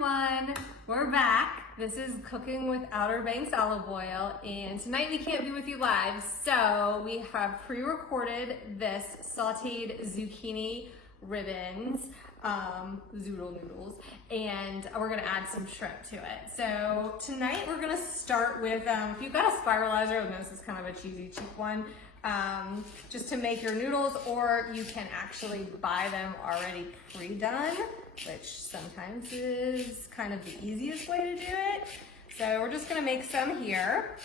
everyone, we're back. This is Cooking with Outer Banks olive oil, and tonight we can't be with you live, so we have pre-recorded this sauteed zucchini ribbons, zoodle noodles, and we're gonna add some shrimp to it. So tonight we're gonna start with, if you've got a spiralizer, I know this is kind of a cheesy, cheap one, just to make your noodles, or you can actually buy them already pre-done, which sometimes is kind of the easiest way to do it. So we're just gonna make some here,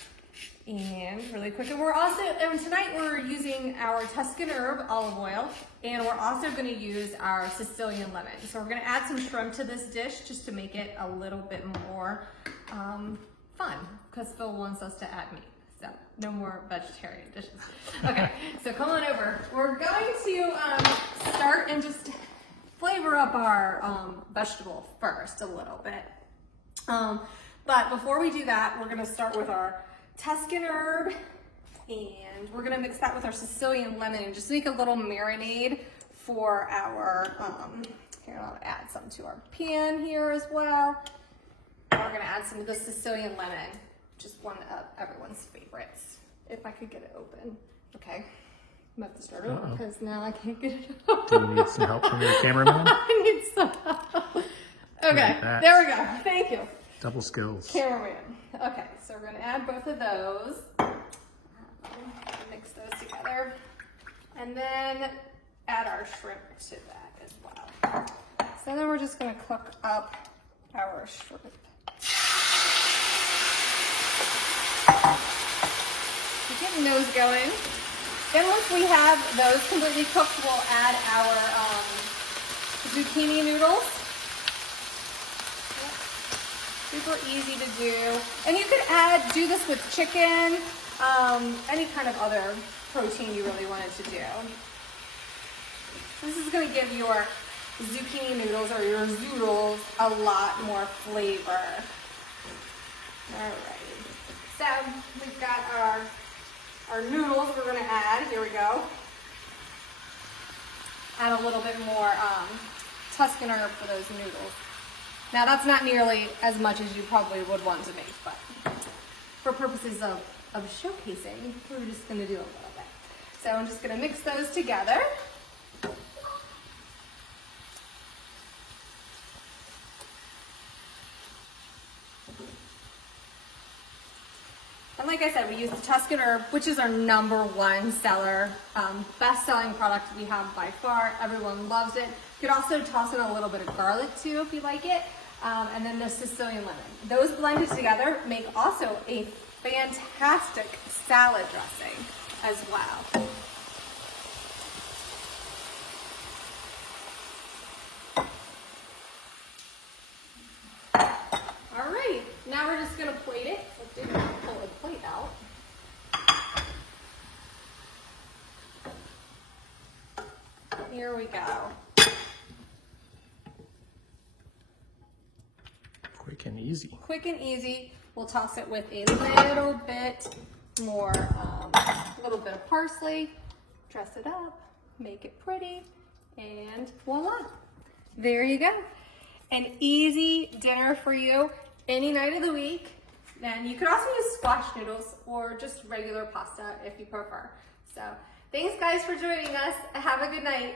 and really quick. And we're also, and tonight we're using our Tuscan herb olive oil, and we're also gonna use our Sicilian lemon. So we're gonna add some shrimp to this dish just to make it a little bit more fun, because Phil wants us to add meat. So no more vegetarian dishes. Okay, so come on over. We're going to start and just flavor up our vegetable first a little bit. But before we do that, we're gonna start with our Tuscan herb, and we're gonna mix that with our Sicilian lemon and just make a little marinade for our, here I'll add some to our pan here as well. And we're gonna add some of the Sicilian lemon, just one of everyone's favorites. If I could get it open. Okay, I'm about to start over because now I can't get it open. Do you need some help from your cameraman? I need some help. Okay, there we go. Thank you. Double skills. Cameraman. Okay, so we're gonna add both of those. Mix those together. And then add our shrimp to that as well. So then we're just gonna cook up our shrimp. We're getting those going. Then once we have those completely cooked, we'll add our zucchini noodles. Super easy to do. And you could do this with chicken, any kind of other protein you really wanted to do. This is gonna give your zucchini noodles or your zoodles a lot more flavor. Alrighty. So we've got our noodles we're gonna add. Here we go. Add a little bit more Tuscan herb for those noodles. Now that's not nearly as much as you probably would want to make, but for purposes of showcasing, we're just gonna do a little bit. So I'm just gonna mix those together. And like I said, we use the Tuscan herb, which is our #1 seller, best-selling product we have by far. Everyone loves it. You could also toss in a little bit of garlic too if you like it. And then the Sicilian lemon. Those blended together make also a fantastic salad dressing as well. All right, now we're just gonna plate it. Let's pull the plate out. Here we go. Quick and easy. Quick and easy. We'll toss it with a little bit more, a little bit of parsley, dress it up, make it pretty, and voila. There you go. An easy dinner for you any night of the week. Then you could also use squash noodles or just regular pasta if you prefer. So thanks guys for joining us. Have a good night.